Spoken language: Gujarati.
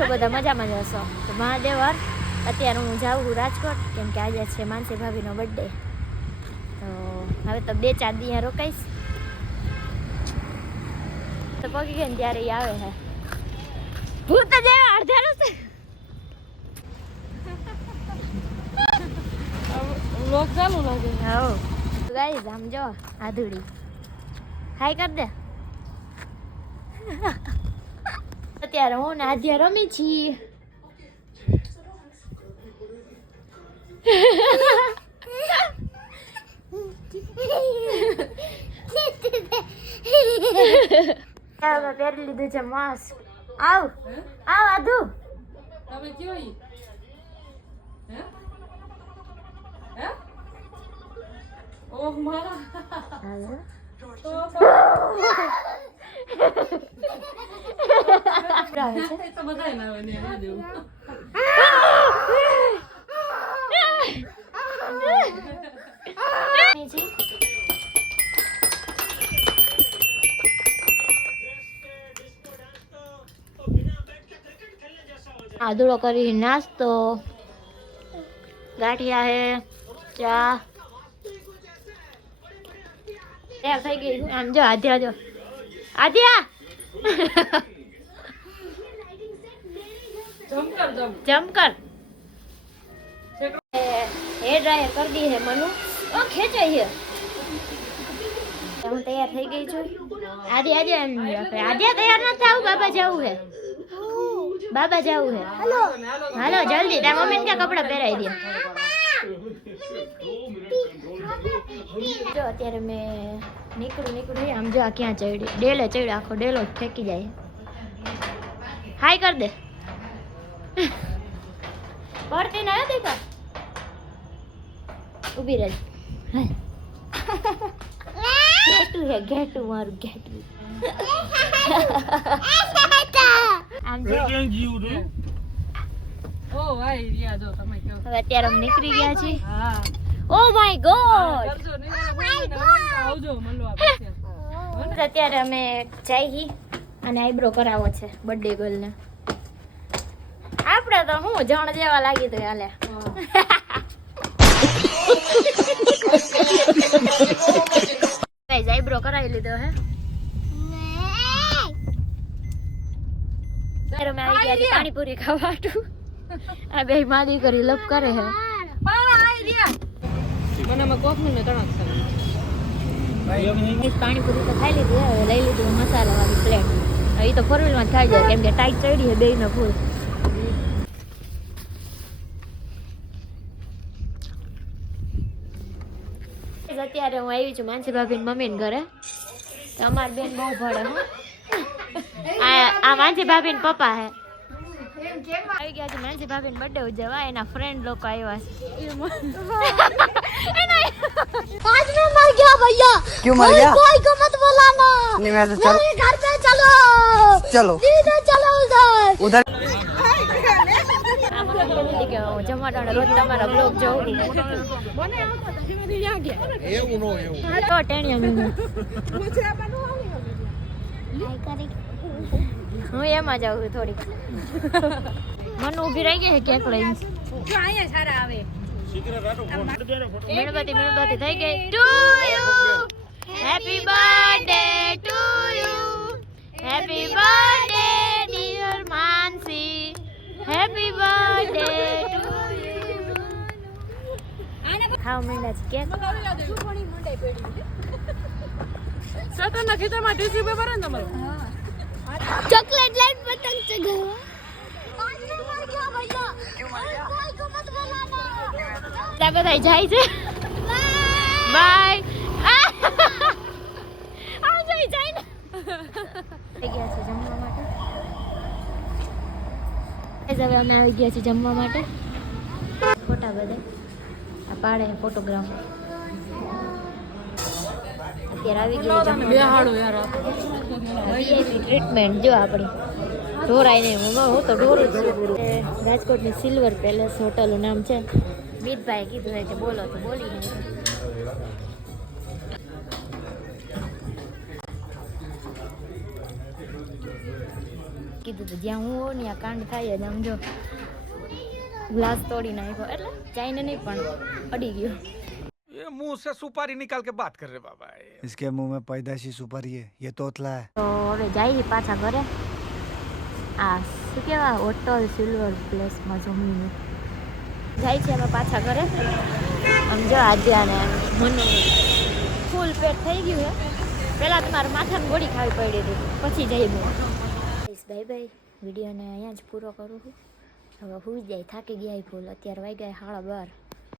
છો બધા? મજામાં જ હશો? તો મહાદેવ હર. અત્યારે હું જાઉં છું રાજકોટ, કેમ કે આજે છે માનસી ભાભીનો બર્થડે. તો હવે તો 2-4 દી રોકાઈશ. તો પગી ગઈ ને ત્યારે ઈ આવે હે. ભૂત જ અડધારું છે. લોક ચાલુ લાગે. હા ગાઈસ, આમ જો આધુડી હાય કર દે. અત્યારે હું ને આધ્યા રમી છીએ. પહેરી લીધું છે માસ્ક. આવ આવ આધુ. તમે કયો ઈ? હે? હે? ઓહ મારા. તો બધાય ના આવે ને આ દેવું. આધુડો કરી નાસ્તો, ગાંઠિયા હે, ચા તૈયાર થઈ ગઈ. આમ જો આધ્યા, જો આધ્યા જમકર હેર ડ્રાયર કરી દી હે મનુ. ઓ ખેંચાય છે. હું તૈયાર થઈ ગઈ છું. આધ્યા એમ આધ્યા તૈયાર ન થાવ, બાબા જવું હે. બાબા જવું હે. હાલો જલ્દી, તાર મમ્મીને ક્યાં કપડા પહેરાવી દે. જો અત્યારે મેં નીકળું આમ જો આ ક્યાં ચડી, ડેલે ચડ્યો, આખો ડેલો ફેંકી જાય. હાય કર દે. પડતી ના દેખા, ઊભી રહે. ઘેટું હે, ઘેટું મારું ઘેટું. આમ જો ઓ ભાઈ રિયા જો તમે કયો. હવે અત્યારે અમે નીકળી ગયા છીએ. હા. Oh my God. કરજો ને આવજો મળવા પછી. અત્યારે અમે જઈ અને આઈબ્રો કરાવો છે બર્થડે ગર્લ ને. આપણે તો હું જણ જેવા લાગી તો હાલે. આઈબ્રો કરાવી લીધો હે. અમે આવી ગયા છીએ પાણીપુરી ખાવા. આ બે માદી કરી લપ કરે હે. મને માં કોફી ને તણક છે. પાણીપુરી તો ખાઈ લીધી, હવે લઈ લીધું મસાલા વાળી પ્લેટ. એ તો 4 વ્હીલમાં ખાઈ જાય, કેમ કે ટાઈટ ચડી છે બેયનો ફૂલ. અત્યારે હું આવી છું માનસી ભાભી મમ્મી ઘરે. તો અમારી બેન બહુ ભળે. હું આ માનસી ભાભી ને પપ્પા હે. આવી ગયા છે માનસી ભાભી ને બર્થડે ઉજવવા. એના ફ્રેન્ડ લોકો આવ્યા છે. आज मैं मर गया भैया। क्यों मर गया? कोई को मत बुलाना। नहीं मैं तो चलो। मेरे घर पे चलो। चलो सीधे चलो उधर। उधर। જમાડાનો રોજ તમારો બ્લોગ જોઉં. તો ટેણિયા હું એમાં જાઉં છું થોડીક. મન ઊભી રહી ગઈ છે કેક લઈને. મીણબત્તી થઈ ગઈ. To you happy birthday to you, happy birthday dear Mansi, happy birthday to you. ખાવ મીંડા છે કેક. સતરના ખેતરમાં ટીસી પેપર ને તમારે. ચોકલેટ લાઈન પતંગ ચગાવવા. બધા જાય છે. બાય. આ જોઈ જાય ને. આવી ગયા છે જમવા માટે. હવે અમે આવી ગયા છીએ જમવા માટે. ફોટા બધા આ પાડે ફોટોગ્રાફ. અત્યારે આવી ગયા જમવા. બેહાડો યાર. વીઆઈપી ટ્રીટમેન્ટ જો આપણી ઢોરાય નહીં. હું તો ઢોરું જ છું. રાજકોટની સિલ્વર પેલેસ હોટલનું નામ છે. મિતભાઈ કીધું છે કે બોલો તો બોલી નહીં. કીધું હતું જ્યાં હું હોઉં ને આ કાંડ થાય જ. આમ જો ગ્લાસ તોડી નાખ્યો, એટલે ચાઈને નહીં પણ અડી ગયો. ये मुंह से सुपारी निकाल के बात कर रहे बाबा. इसके मुंह में पैदाशी सुपारी है ये तोतला है. તો હવે જઈએ પાછા ઘરે. આ શું કહેવાય હોટલ સિલ્વર પ્લેસમાં જમીને જાય છે અમે પાછા ઘરે. આમ જો આજે આને મને ફૂલ પેટ થઈ ગયું છે. પહેલાં તમારે માથાની ગોળી ખાવી પડી હતી, પછી જઈ બાય બાય. વિડીયોને અહીંયા જ પૂરો કરું છું. હવે હું જાય થાકી ગયા ફૂલ. અત્યારે વાગ્યા 12:30.